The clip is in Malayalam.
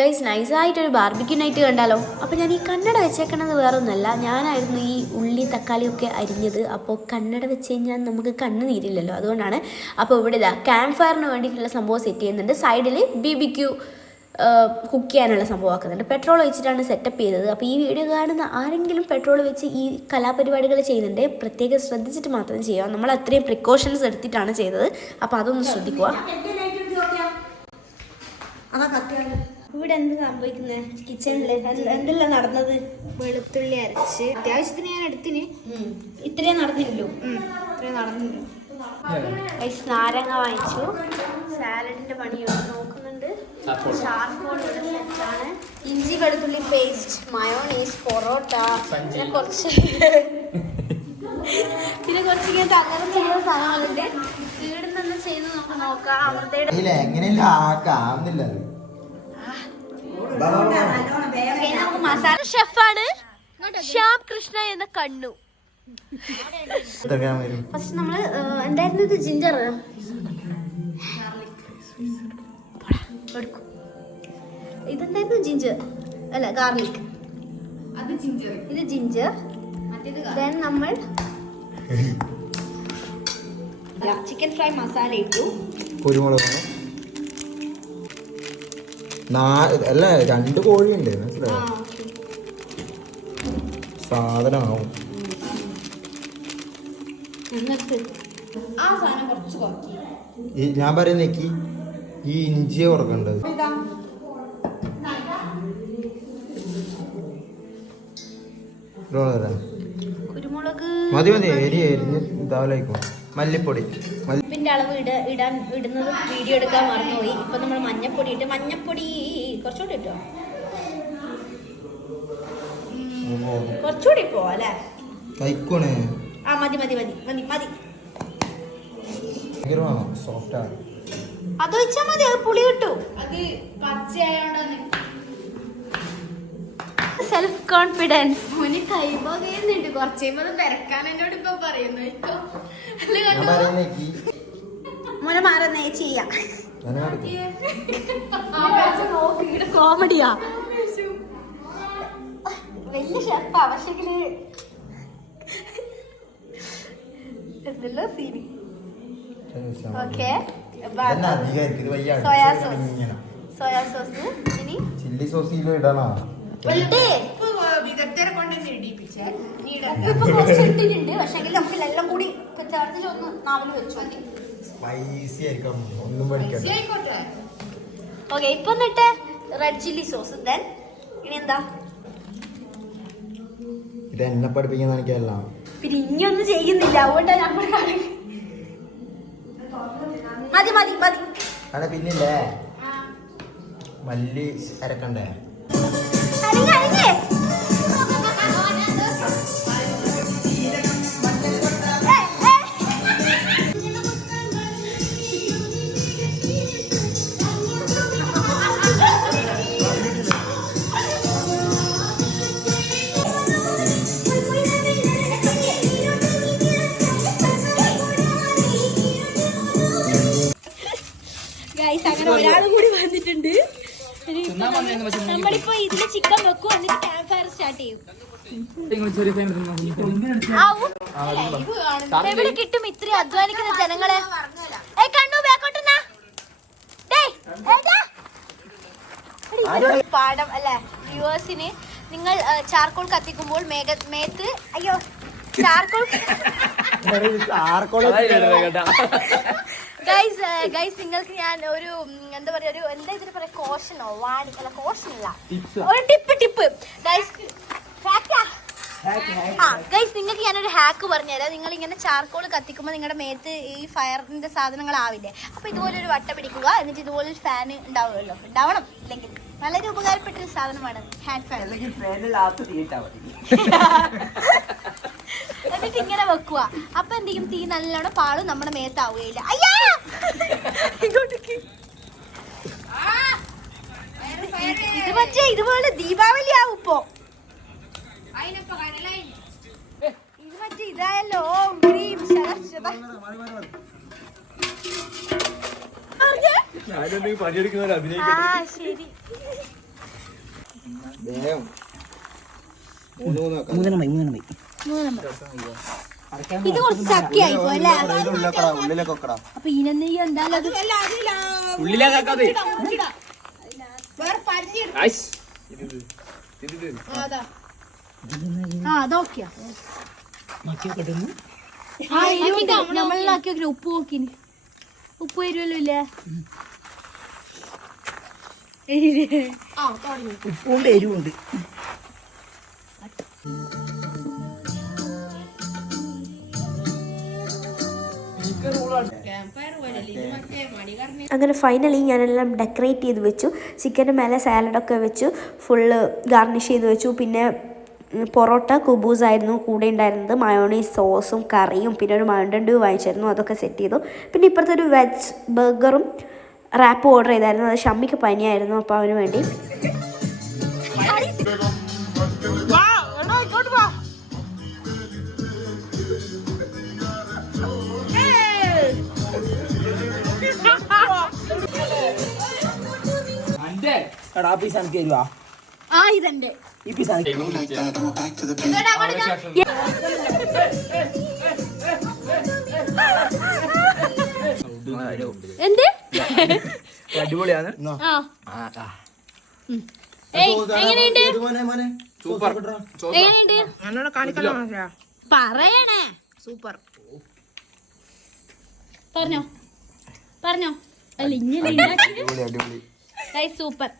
ഗൈസ് നൈസായിട്ടൊരു ബാർബിക്യൂ നൈറ്റ് കണ്ടാലോ. അപ്പോൾ ഞാൻ ഈ കന്നഡ വെച്ചേക്കണത് വേറെ ഒന്നുമല്ല, ഞാനായിരുന്നു ഈ ഉള്ളി തക്കാളിയൊക്കെ അരിഞ്ഞത്. അപ്പോൾ കന്നഡ വെച്ച് കഴിഞ്ഞാൽ നമുക്ക് കണ്ണ് നീരില്ലല്ലോ, അതുകൊണ്ടാണ്. അപ്പോൾ ഇവിടെ ഇതാ ക്യാമ്പ് ഫയറിന് വേണ്ടിയിട്ടുള്ള സംഭവം സെറ്റ് ചെയ്യുന്നുണ്ട്. സൈഡിൽ BBQ കുക്ക് ചെയ്യാനുള്ള സംഭവം ആക്കുന്നുണ്ട്. പെട്രോൾ വെച്ചിട്ടാണ് സെറ്റപ്പ് ചെയ്തത്. അപ്പോൾ ഈ വീഡിയോ കാണുന്ന ആരെങ്കിലും പെട്രോൾ വെച്ച് ഈ കലാപരിപാടികൾ ചെയ്യുന്നുണ്ട്, പ്രത്യേകം ശ്രദ്ധിച്ചിട്ട് മാത്രം ചെയ്യുക. നമ്മൾ അത്രയും പ്രിക്കോഷൻസ് എടുത്തിട്ടാണ് ചെയ്തത്. അപ്പോൾ അതൊന്ന് ശ്രദ്ധിക്കുക. ഇവിടെ എന്ത് സംഭവിക്കുന്നത്? കിച്ചണില് എന്തെല്ലാം നടന്നത്? വെളുത്തുള്ളി അരച്ച് അത്യാവശ്യത്തിന് ഞാൻ എടുത്തിന്. ഇത്രയും നടന്നില്ലല്ലോ. ഇത്രയും നടന്നില്ല. നാരങ്ങ വാങ്ങിച്ചു. സാലഡിന്റെ പണിയൊക്കെ നോക്കുന്നുണ്ട്. ചാർക്കോൾ ഇവിടെ സെറ്റാണ്. ഇഞ്ചി വെളുത്തുള്ളി പേസ്റ്റ്, മയോണീസ്, പൊറോട്ട, പിന്നെ കുറച്ച് ഇങ്ങനത്തെ അങ്ങനെ ചെയ്യുന്ന സാധനങ്ങളുണ്ട്. ഇവിടെ നിന്ന് ചെയ്ത് നമുക്ക് നോക്കാം. അമൃതയുടെ മസാല ഷെഫാണ് ശ്യാം കൃഷ്ണ എന്ന കണ്ണു. ഫസ്റ്റ് നമ്മള് എന്തായിരുന്നു ഇത്? ജിഞ്ചർ ഇതെന്തായിരുന്നു? ജിഞ്ചർ അല്ല, ഗാർലിക്. ഇത് ജിഞ്ചർ. ദെൻ നമ്മൾ ചിക്കൻ ഫ്രൈ മസാല ഇട്ടു. കുരുമുളക് അല്ല, 2 കോഴിയുണ്ട്, മനസ്സിലായോ? സാധനമാവും. ഞാൻ പറയുന്നേക്ക് ഈ ഇഞ്ചിയെ കുറക്കണ്ടത്. കുരുമുളക് മതി എരിഞ്ഞ് ഇതാവലായിക്കോ. മല്ലിപ്പൊടി അളവ് ഇടുന്നത് വീഡിയോ എടുക്കാൻ മറന്നുപോയി. ഇപ്പൊ നമ്മൾ മഞ്ഞപ്പൊടി ഇട്ട്, മഞ്ഞപ്പൊടി കുറച്ചുകൂടി ഇട്ടോ, കുറച്ചുകൂടി ഇപ്പോ അല്ലേ? കഴിക്കണേ. ആ മതി മതി മതി മതി മതി. അത് വെച്ചാ മതി, അത് പുളി കിട്ടൂ. അത് പച്ചയായോണ്ടാണ്. Self confidence. മോന് കൈപോകുന്നുണ്ട്. കുറച്ച് കഴിയുമ്പോൾ പെരക്കാൻ എന്നോട് ഇപ്പൊ പറയുന്നു. മോനെ മാറുന്നേ ചെയ്യാ. കോമഡിയാ. വലിയ ഷെഫാ, പക്ഷെങ്കില് എന്തെല്ലോ സീനി. Okay, soya sauce, soya sauce. ഇനി ചില്ലി സോസ് ഇടണോ? വിദഗ്ധരെ കൊണ്ട് ഇടിപ്പിച്ചേ. ഇപ്പൊ കുറച്ച് ഇട്ടിട്ടുണ്ട്, പക്ഷെങ്കിൽ നമുക്ക് എല്ലാം കൂടി ചേർത്തിട്ട് ഒന്ന് നാവിൽ വെച്ചു. സ്പൈസി ആയിരിക്കും, ഒന്നും പഠിക്കണ്ട. ഓക്കെ, ഇപ്പൊ എന്നിട്ട് റെഡ് ചില്ലി സോസ്. ദെൻ ഇനി എന്താ? ഇത് എന്നെ പഠിപ്പിക്കാൻ എനിക്കല്ല, പിന്നെ ഇനിയൊന്നും ചെയ്യുന്നില്ല, അതുകൊണ്ടാ നമ്മൾ മതി മതി മതി. അവിടെ പിന്നില്ലേ മല്ലി അരക്കണ്ടേ? അങ്ങനെ ഒരാളും കൂടി വന്നിട്ടുണ്ട്. നമ്മളിപ്പോ ഇതില് ചിക്കൻ വെക്കും, എന്നിട്ട് ക്യാമ്പ് ഫയർ സ്റ്റാർട്ട് ചെയ്യും. എവിടെ കിട്ടും ഇത്രയും അധ്വാനിക്കുന്ന ജനങ്ങളെ? പാഠം അല്ലെ വ്യൂവേഴ്സിന്. നിങ്ങൾ ചാർക്കോൾ കത്തിക്കുമ്പോൾ മേത്ത് അയ്യോ ചാർക്കോൾ ഗൈസ് നിങ്ങൾക്ക് ഞാൻ ഒരു എന്താ പറയാ, ഒരു എന്താ ഇതിന് പറയാ, കോഷനോ വാണി അല്ല, കോഷനില്ല, ഒരു ടിപ്പ് ഗൈസ്. ഗൈസ് നിങ്ങൾക്ക് ഞാനൊരു ഹാക്ക് പറഞ്ഞുതരാം. നിങ്ങൾ ഇങ്ങനെ ചാർക്കോൾ കത്തിക്കുമ്പോൾ നിങ്ങളുടെ മേത്ത് ഈ ഫയറിന്റെ സാധനങ്ങളാവില്ലേ, അപ്പൊ ഇതുപോലെ ഒരു വട്ട പിടിക്കുക, എന്നിട്ട് ഇതുപോലെ ഒരു ഫാൻ ഉണ്ടാവുമല്ലോ, ഉണ്ടാവണം. ഇല്ലെങ്കിൽ വളരെ ഉപകാരപ്പെട്ട ഒരു സാധനമാണ് ഹാൻഡ് ഫാൻ. എന്നിട്ട് ഇങ്ങനെ വെക്കുക. അപ്പൊ എന്തെങ്കിലും തീ നല്ലോണം പാളും, നമ്മുടെ മേത്താവുകയില്ല. അയ്യാ ഇത് മറ്റേ ഇതുപോലെ ദീപാവലി ആവും ഇപ്പൊ. ഇത് മറ്റേ ഇതായല്ലോ, ഓം ഗ്രീം ശരത് ശരി. വേഗം. ഇത് കുറച്ച് ചക്കയായി പോലെ. ഉള്ളിലൊക്കെ വെക്കടാ. അപ്പൊ ഇനെന്തെയ്യ എന്തായാലും അത് അതൊക്കെയാ നമ്മളിലാക്കി ഉപ്പ് നോക്കിന്. ഉപ്പ് വരുമല്ലോ ഇല്ലേ? ഉപ്പുണ്ട് എരിവുണ്ട്. അങ്ങനെ ഫൈനലി ഞാനെല്ലാം ഡെക്കറേറ്റ് ചെയ്ത് വെച്ചു. ചിക്കൻ്റെ മേലെ സാലഡൊക്കെ വെച്ചു, ഫുള്ള് ഗാർണിഷ് ചെയ്ത് വെച്ചു. പിന്നെ പൊറോട്ട കുബൂസായിരുന്നു കൂടെ ഉണ്ടായിരുന്നത്, മയോണൈസ് സോസും കറിയും പിന്നെ ഒരു മൗണ്ടൻ ഡ്യൂ വാങ്ങിച്ചായിരുന്നു, അതൊക്കെ സെറ്റ് ചെയ്തു. പിന്നെ ഇപ്പുറത്തെ ഒരു വെജ് ബർഗറും റാപ്പ് ഓർഡർ ചെയ്തായിരുന്നു. അത് ഷമ്മിക്ക് പനിയായിരുന്നു, അപ്പോൾ അവന് വേണ്ടി. ഇതെന്റെ ഈ പീസ് എന്ത് അടിപൊളിയാണ്. എങ്ങനെയുണ്ട്? സൂപ്പർ. എങ്ങനെയുണ്ട് പറയണേ. സൂപ്പർ. പറഞ്ഞോ പറഞ്ഞോ. അല്ല ഇങ്ങനെ അടിപൊളി. സൂപ്പർ.